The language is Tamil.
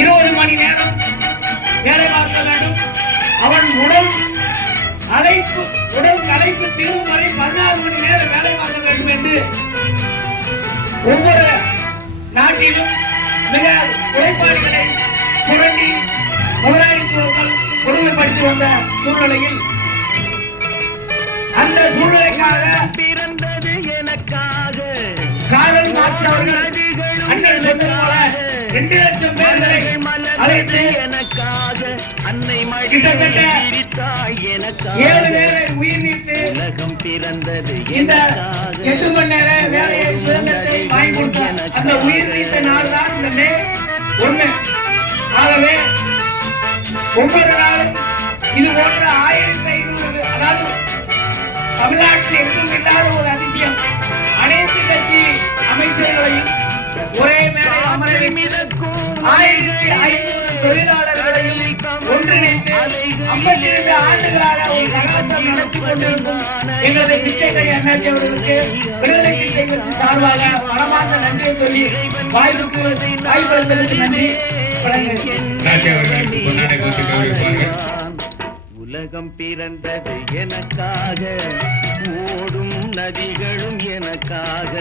20 மணி நேரம் வேலை பார்க்க வேண்டும். அவன் உடல் களைப்பு தீரும் வரை 16 மணி நேரம் வேலை பார்க்க வேண்டும் என்று ஒவ்வொரு நாட்டிலும் மிக உழைப்பாளிகளை சுரண்டி முதலாளித்துவங்கள் கொடுமைப்படுத்தி வந்த சூழ்நிலையில் அந்த சூழ்நிலைக்காக பிறந்தது எனக்காக காதல் மார்க்ஸ் அவர்கள் அண்ணன் சொன்னது போல 2 லட்சம் பேர்களை அழைத்து எனக்காக அன்னை கிட்டத்தட்ட 7 பேரை உயிர் நீத்து உலகம் பிறந்தது இந்த 8 மணி நேர வேலையை சுதந்திரத்தை வாங்கி கொடுத்த அந்த உயிர் நீத்த நாள் தான் இந்த மே 1. ஆகவே ஒவ்வொரு நாளும் இது போன்ற 1500 அதாவது தமிழ்நாட்டில் எங்கும் இல்லாத ஒரு அதிசயம் அனைத்து கட்சி அமைச்சர்களையும் ஒரே மேடை அமரவை 1500 தொழிலாளர்களையும் ஒன்றிணைத்து 52 ஆண்டுகளாக ஒரு சகாப்தம் நடத்தி கொண்டிருக்கும் எங்களது பிச்சைக்கடி அண்ணாச்சி அவர்களுக்கு விடுதலை சிறுத்தை கட்சி சார்பாக மனமார்ந்த நன்றியை சொல்லி வாய்ப்பு நன்றி உலகம் பிறந்தது எனக்காக ஓடும் நதிகளும் எனக்காக